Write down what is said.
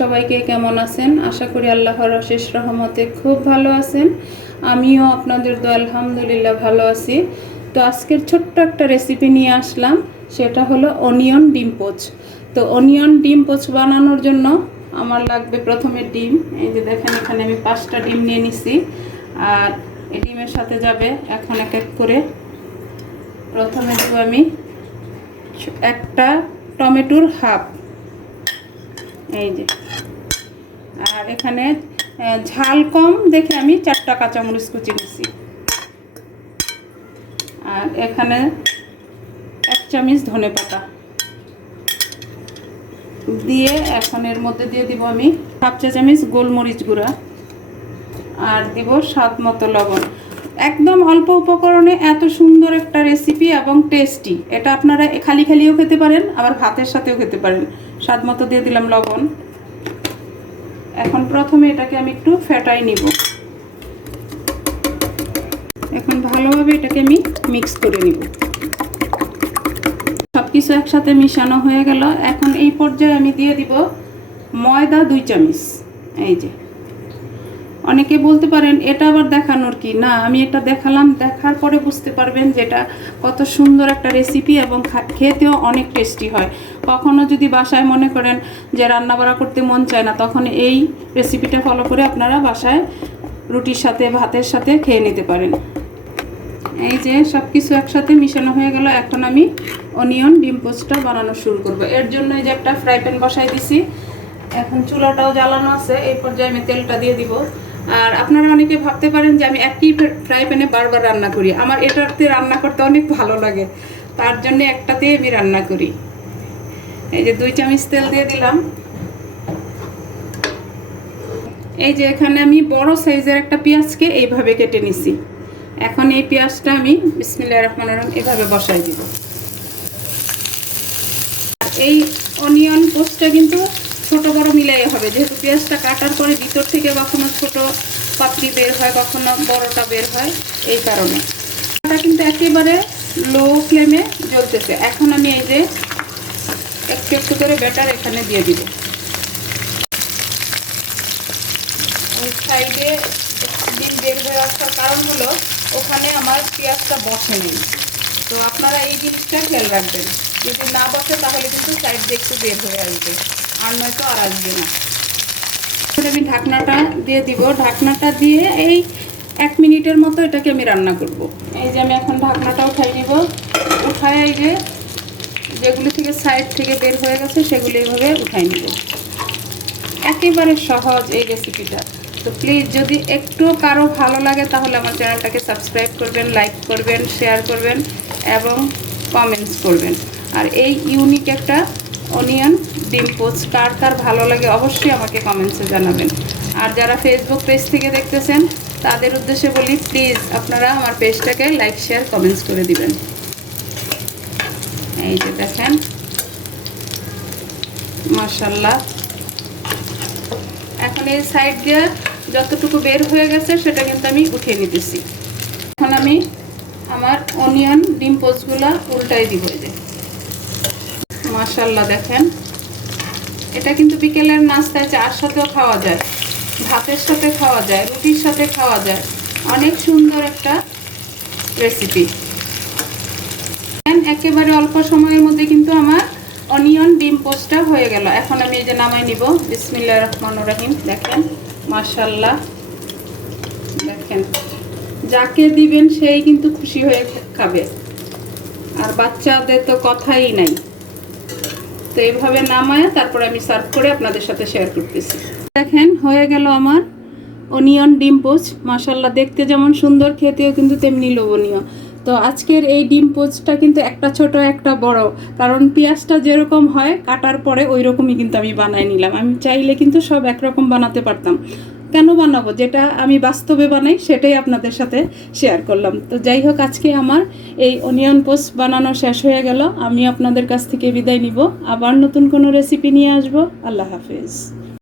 সবাইকে কেমন আছেন? আশা করি আল্লাহর অশেষ রহমতে খুব ভালো আছেন। আমিও আপনাদের তো আলহামদুলিল্লাহ ভালো আছি। তো আজকের ছোট্ট একটা রেসিপি নিয়ে আসলাম। সেটা হলো অনিয়ন ডিম পোচ। তো অনিয়ন ডিম পোচ বানানোর জন্য আমার লাগবে প্রথমে ডিম। এই যে দেখেন, এখানে আমি পাঁচটা ডিম নিয়ে নিছি। আর এই ডিমের সাথে যাবে এখন এক এক করে। প্রথমে দেবো আমি একটা টমেটোর হাফ। এই যে। আর এখানে ঝাল কম, দেখে আমি চারটা কাঁচামরিচ কুচি নিছি আর এখানে এক চামচ ধনে পাতা। দিয়ে এখন এর মধ্যে দিয়ে দিব আমি হাফ চা চামচ গোলমরিচ গুঁড়া। আর দিব স্বাদ মতো লবণ। একদম অল্প উপকরণে এত সুন্দর একটা রেসিপি এবং টেস্টি এটা আপনারা খালি খালিও খেতে পারেন, আবার ভাতের সাথেও খেতে পারেন। স্বাদ মতো দিয়ে দিলাম লবণ। এখন প্রথমে এটাকে আমি একটু ফেটাই নিব। এখন ভালোভাবে এটাকে আমি মিক্স করে নিব। সব কিছু একসাথে মিশানো হয়ে গেল। এখন এই পর্যায়ে আমি দিয়ে দিব ময়দা দুই চামচ। এই যে। অনেকে বলতে পারেন, এটা আবার দেখানোর কি? না, আমি এটা দেখালাম, দেখার পরে বুঝতে পারবেন যেটা কত সুন্দর একটা রেসিপি এবং খেতেও অনেক টেস্টি হয়। কখনো যদি বাসায় মনে করেন যে রান্না বাড়া করতে মন চায় না, তখন এই রেসিপিটা ফলো করে আপনারা বাসায় রুটির সাথে, ভাতের সাথে খেয়ে নিতে পারেন। এই যে সব কিছু একসাথে মিশানো হয়ে গেল, এখন আমি অনিয়ন ডিম পোস্টটা বানানো শুরু করব। এর জন্য এই যে একটা ফ্রাই প্যান বসাই দিছি। এখন চুলাটাও জ্বালানো আছে, এই পর্যায়ে আমি তেলটা দিয়ে দিব। আর আপনারা অনেকে ভাবতে পারেন যে আমি একই ফ্রাই প্যানে বারবার রান্না করি। আমার এটাতে রান্না করতে অনেক ভালো লাগে। তার জন্য একটাতেই আমি রান্না করি। এই যে দুই চামচ তেল দিয়ে দিলাম। এই যে এখানে আমি বড় সাইজের একটা পেঁয়াজকে এইভাবে কেটে নিছি। এখন এই পেঁয়াজটা আমি বিসমিল্লাহ রহমান রহিম এভাবে বসাই দিব। এই অনিয়ন পোস্টটা কিন্তু ছোট বড় মিলাই হবে। যেহেতু পেঁয়াজটা কাটার পরে ভিতর থেকে কখনো ছোট পাপড়ি বের হয়, কখনো বড়টা বের হয়, এই কারণে। এটা কিন্তু একেবারে লো ফ্লেমে জ্বলতেছে। এখন আমি এই যে একটু একটু করে ব্যাটার এখানে দিয়ে দিব। ওই সাইডে ডিম বের হয়ে আসার কারণ হলো ওখানে আমার পেঁয়াজটা বসে নেই তো আপনারা এই জিনিসটা খেয়াল রাখবেন। যদি না বসে তাহলে কিন্তু সাইড দিয়ে একটু বের হয়ে আসবে। আর নয়তো আর আসবে না। আমি ঢাকনাটা দিয়ে দিব। ঢাকনাটা দিয়ে এই এক মিনিটের মতো এটাকে আমি রান্না করব। এই যে আমি এখন ঢাকনাটা উঠাই নিব। উঠায় এই যে যেগুলি থেকে সাইড থেকে বের হয়ে গেছে, সেগুলি এইভাবে উঠাই নিব। একেবারে সহজ এই রেসিপিটা তো প্লিজ যদি একটু কারও ভালো লাগে, তাহলে আমার চ্যানেলটাকে সাবস্ক্রাইব করবেন লাইক করবেন শেয়ার করবেন এবং কমেন্টস করবেন। আর এই ইউনিক একটা অনিয়ন ডিম পোস্ট কার কার ভালো লাগে অবশ্যই আমাকে কমেন্টসে জানাবেন। আর যারা ফেসবুক পেজ থেকে দেখতেছেন, তাদের উদ্দেশ্যে বলি প্লিজ আপনারা আমার পেজটাকে লাইক শেয়ার কমেন্টস করে দিবেন। এই যে দেখেন মার্শাল্লাহ এখন এই সাইড দিয়ে যতটুকু বের হয়ে গেছে, সেটা কিন্তু আমি উঠিয়ে নিতেছি। এখন আমি আমার অনিয়ন ডিম পোস্টগুলো উল্টাই দিব যে। মাশাল্লাহ দেখেন। এটা কিন্তু বিকেলের নাস্তায় চার সাথেও খাওয়া যায়, ভাতের সাথে খাওয়া যায়, রুটির সাথে খাওয়া যায়। অনেক সুন্দর একটা রেসিপি একেবারে অল্প সময়ের মধ্যে কিন্তু আমার অনিয়ন ডিম পোস্টটা হয়ে গেল। এখন আমি এই যে নামাই নিব। বিসমিল্লা রহমান রহিম। দেখেন মার্শাল্লাহ দেখেন, যাকে দিবেন সেই কিন্তু খুশি হয়ে খাবে। আর বাচ্চাদের তো কথাই নাই। তো এইভাবে নামায় তারপরে আমি সার্ভ করে আপনাদের সাথে শেয়ার করতেছি। দেখেন, হয়ে গেল আমার অনিয়ন ডিম পোচ। মাসাল্লাহ দেখতে যেমন সুন্দর, খেতেও কিন্তু তেমনি লোভনীয়। তো আজকের এই ডিম পোচটা কিন্তু একটা ছোট, একটা বড়। কারণ পেঁয়াজটা যেরকম হয়, কাটার পরে ওই রকমই কিন্তু আমি বানাই নিলাম। আমি চাইলে কিন্তু সব একরকম বানাতে পারতাম। কেন বানাবো? যেটা আমি বাস্তবে বানাই, সেটাই আপনাদের সাথে শেয়ার করলাম। তো যাই হোক, আজকে আমার এই অনিয়ন পোস্ট বানানো শেষ হয়ে গেল। আমি আপনাদের কাছ থেকে বিদায় নিব। আবার নতুন কোনো রেসিপি নিয়ে আসব। আল্লাহ হাফেজ।